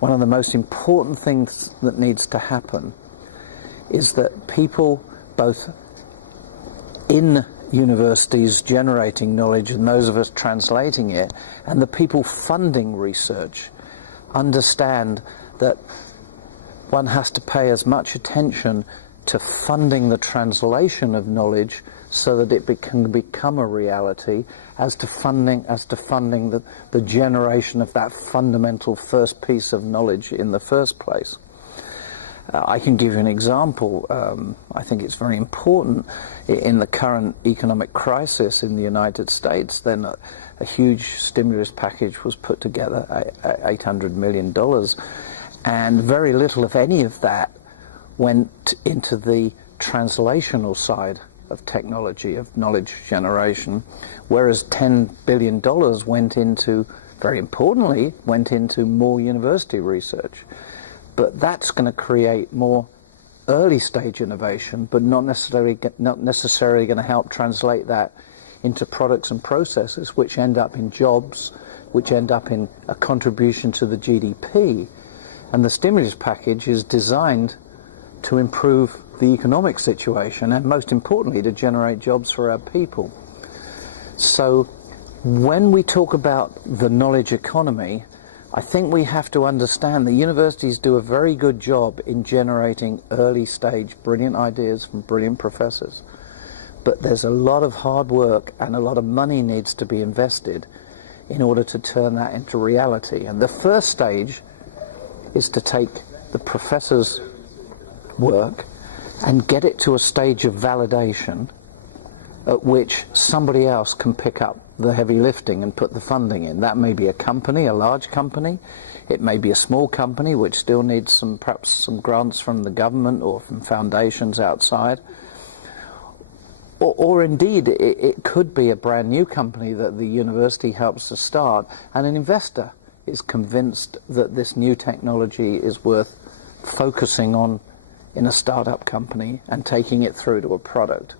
one of the most important things that needs to happen is that people, both in universities generating knowledge and those of us translating it, and the people funding research, understand that one has to pay as much attention to funding the translation of knowledge so that it can become a reality as to funding the generation of that fundamental first piece of knowledge in the first place. I can give you an example. I think it's very important in the current economic crisis in the United States. Then a huge stimulus package was put together, $800 million, and very little, if any, of that went into the translational side of technology, of knowledge generation, whereas $10 billion went into, very importantly, went into more university research. But that's going to create more early stage innovation, but not necessarily going to help translate that into products and processes which end up in jobs, which end up in a contribution to the GDP. And the stimulus package is designed to improve the economic situation and, most importantly, to generate jobs for our people. So when we talk about the knowledge economy, I think we have to understand that universities do a very good job in generating early stage brilliant ideas from brilliant professors. But there's a lot of hard work and a lot of money needs to be invested in order to turn that into reality. And the first stage is to take the professor's work and get it to a stage of validation at which somebody else can pick up the heavy lifting and put the funding in. That may be a company, a large company. It may be a small company which still needs perhaps some grants from the government or from foundations outside. Or indeed, it could be a brand new company that the university helps to start, and an investor is convinced that this new technology is worth focusing on in a startup company and taking it through to a product.